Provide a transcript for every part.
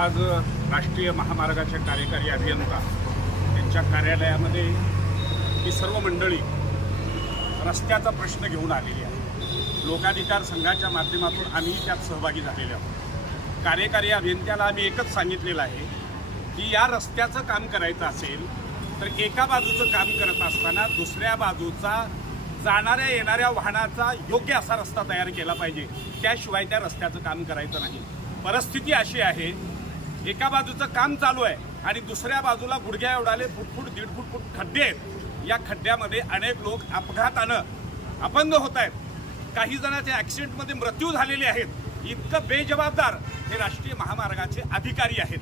आज राष्ट्रीय महामार्गाचे कार्यकारी अभियंता यांच्या कार्यालयामध्ये ही सर्व मंडळी रस्त्याचा प्रश्न घेऊन आलेली आहे लोकाधिकार संघाच्या माध्यमातून आम्ही त्यात सहभागी झालेले आहोत. कार्यकारी अभियंत्याला आम्ही एकच सांगितलेलं आहे की या रस्त्याचं काम करायचं असेल तर एका बाजूचं काम करत असताना दुसऱ्या बाजूचा जाणाऱ्या येणाऱ्या वाहनाचा योग्य असा रस्ता तयार केला पाहिजे. त्याशिवाय त्या रस्त्याचं काम करायचं नाही. परिस्थिती अशी आहे एका बाजूचं काम चालू आहे आणि दुसऱ्या बाजूला गुडघ्या एवढाले फुटफूट फूट दीड फूट फूट खड्डे आहेत. या खड्ड्यामध्ये अनेक लोक अपघातानं अपंग होत आहेत. काही जणांच्या ॲक्सिडेंटमध्ये मृत्यू झालेले आहेत. इतकं बेजबाबदार हे राष्ट्रीय महामार्गाचे अधिकारी आहेत.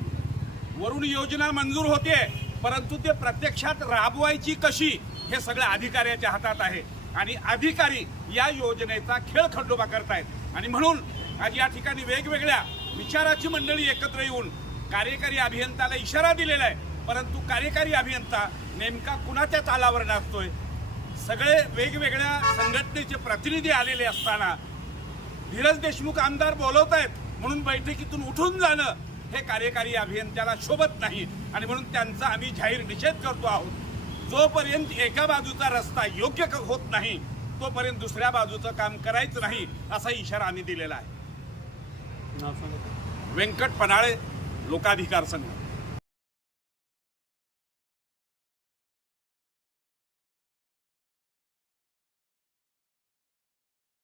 वरून योजना मंजूर होते परंतु ते प्रत्यक्षात राबवायची कशी हे सगळं अधिकाऱ्याच्या हातात आहे. आणि अधिकारी या योजनेचा खेळ खंडोबा करतायत. आणि म्हणून आज या ठिकाणी वेगवेगळ्या विचाराची मंडळी एकत्र येऊन कार्यकारी अभियंताला इशारा दिलेला आहे. परंतु कार्यकारी अभियंता नेमका कुणाच्या तालावर नाचतोय? सगळे वेगवेगळ्या संघटनेचे प्रतिनिधी आलेले असताना धीरज देशमुख आमदार बोलवत आहेत म्हणून बैठकीतून उठून जाणं हे कार्यकारी अभियंत्याला शोभत नाही. आणि म्हणून त्यांचा आम्ही जाहीर निषेध करतो आहोत. जोपर्यंत एका बाजूचा रस्ता योग्य होत नाही तोपर्यंत दुसऱ्या बाजूचं काम करायचं नाही असा इशारा आम्ही दिलेला आहे. व्यंकट पनाळे लोकाधिकार संघ.